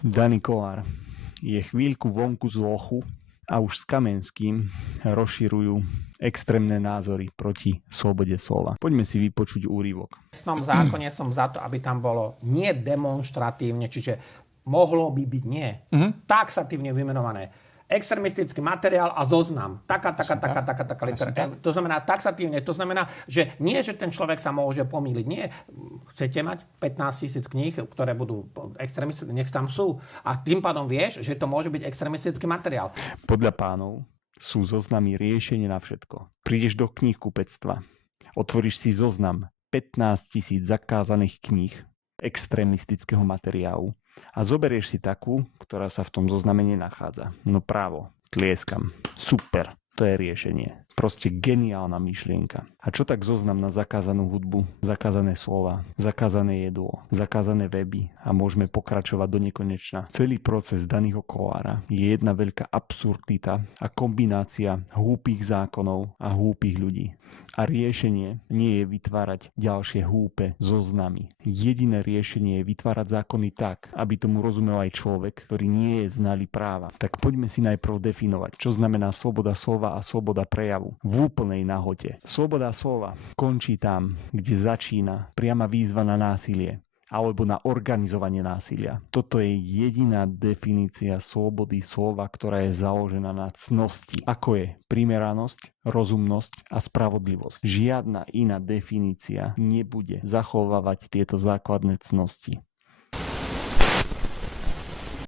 Dani Kollár je chvíľku vonku z lochu a už s Kamenským rozširujú extrémne názory proti slobode slova. Poďme si vypočuť úryvok. V trestnom zákone som za to, aby tam bolo nie demonštratívne, čiže mohlo by byť nie. Taxatívne vymenované. Extremistický materiál a zoznam. Taká litera. To znamená taxatívne. To znamená, že nie, že ten človek sa môže pomýliť. Nie. Chcete mať 15 000 kníh, ktoré budú extremistické, nech tam sú. A tým pádom vieš, že to môže byť extremistický materiál. Podľa pánov sú zoznamy riešenie na všetko. Prídeš do knihkupectva, otvoríš si zoznam 15 000 zakázaných kníh extrémistického materiálu a zoberieš si takú, ktorá sa v tom zozname nenachádza. No právo, tlieskam. Super, to je riešenie. Proste geniálna myšlienka. A čo tak zoznam na zakázanú hudbu, zakázané slova, zakázané jedlo, zakázané weby a môžeme pokračovať do nekonečna. Celý proces Daniho Kollára je jedna veľká absurdita a kombinácia hlúpych zákonov a hlúpych ľudí. A riešenie nie je vytvárať ďalšie hlúpe zoznamy. Jediné riešenie je vytvárať zákony tak, aby tomu rozumel aj človek, ktorý nie je znalý práva. Tak poďme si najprv definovať, čo znamená sloboda slova a sloboda prejavu. V úplnej nahote. Sloboda slova končí tam, kde začína priama výzva na násilie alebo na organizovanie násilia. Toto je jediná definícia slobody slova, ktorá je založená na cnosti, ako je primeranosť, rozumnosť a spravodlivosť. Žiadna iná definícia nebude zachovávať tieto základné cnosti.